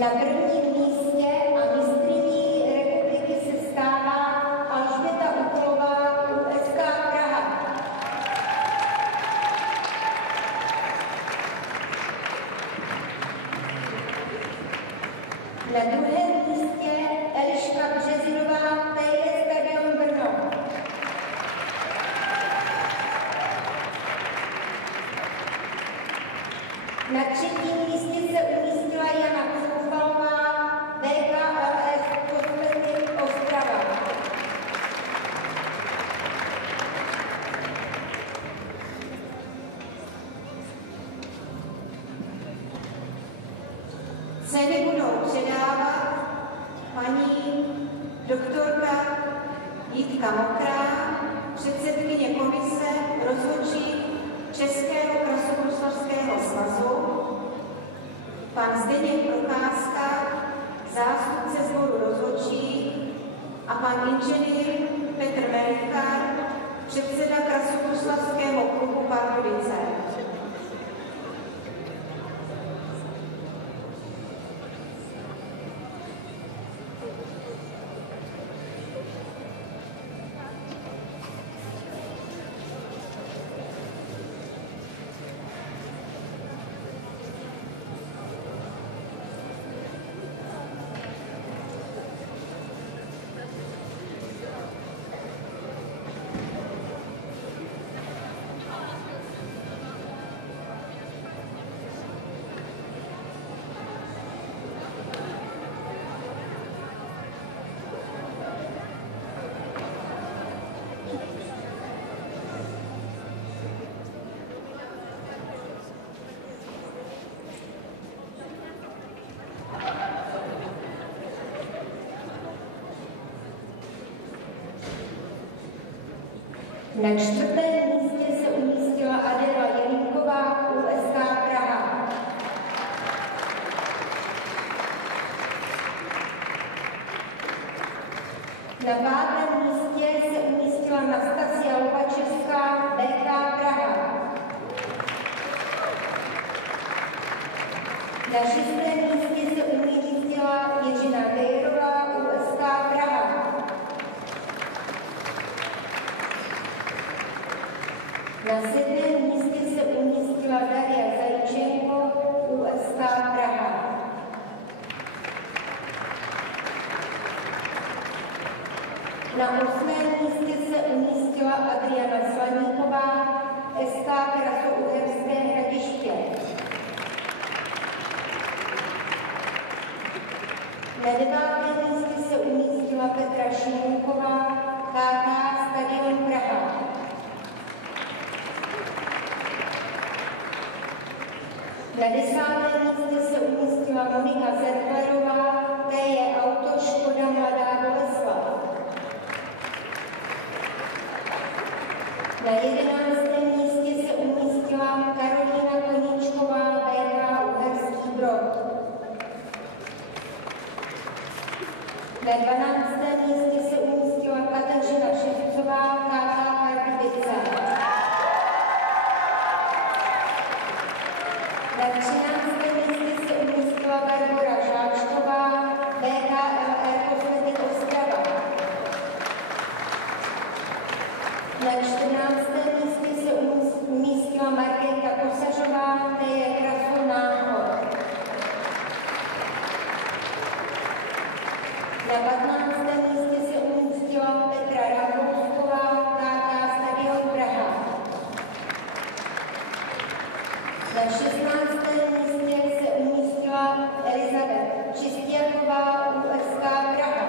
Na prvním místě a mistryní republiky se stává Alžběta Úkolová, USK Praha. Na druhém místě Eliška Březinová, TJ Stadion Brno. Na třetím místě se umístila Jana Koufalová, VKLS Kosmetik Ostrava. Ceny budou předávat paní doktorka Jitka Mokrá, předsedkyně komise rozhodčí Českého krasobruslařského svazu, pan Zdeněk Procházka, zástupce sboru rozhodčí a pan inženýr Petr Merichar, předseda krasobruslařského klubu Pardubice. Na čtvrtém místě se umístila Adela Jelínková, USK Praha. Na pátém místě se umístila Nastasia Lovačevská, BK Praha. Na šestém místě se umístila Jiřina Dejrová, USK Praha. Na sedmém místě se umístila Daria Zajíčenko, USK Praha. Na osmém místě se umístila Adriana Slaníková, SK Krasouherské Hradiště. Na devátém místě se umístila Petra Šimůnková, KK Stadion Praha. Na desátém místě se umístila Monika Zerklerová, TJ Auto Škoda Mladá Boleslav. Na 11. místě se umístila Karolína Koníčková, BK Uherský Brod. Na 12. místě se umístila Kateřina Ševcová, KK Pardubice. Na 13. místě se umístila Barbora Žáčková, BKLR Kosmetik Ostrava. Na 14. místě se umístila Markéta Kosařová, TJ Krasov Náchod. Na 15. místě se umístila Petra Rakousková, KK Stadion Praha. Na 16. místě se umístila Elizabeth Čistělková, USK Praha.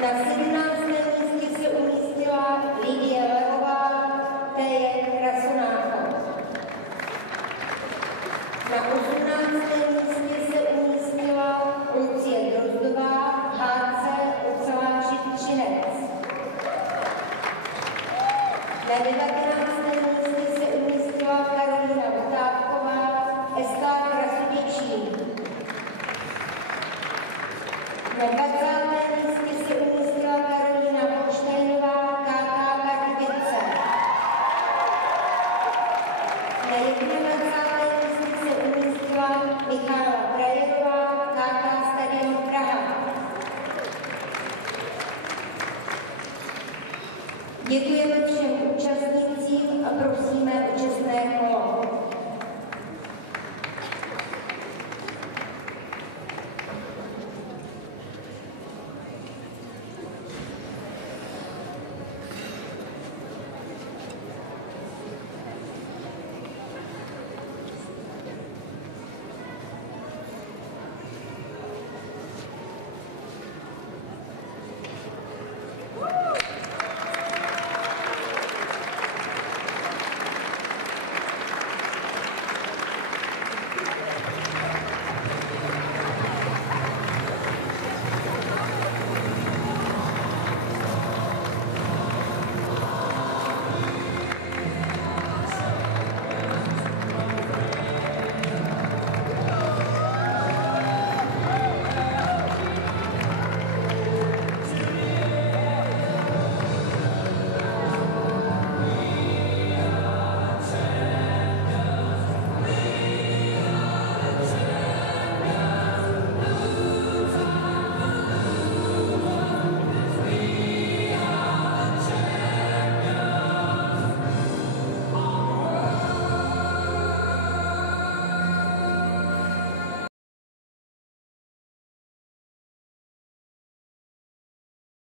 Na 17. místě se umístila Lidie Lehová, TJ Krasonáchod. Na 18. místě se umístila Lucie Drozdová, HC Oceláři Třinec. Na 19. místě se umístila Karolína Votávková, SK Krasuděčí. Na 20. místě se umístila Karolína Polštejnová, KK Pardubice. Na 21. místě se umístila Děkujeme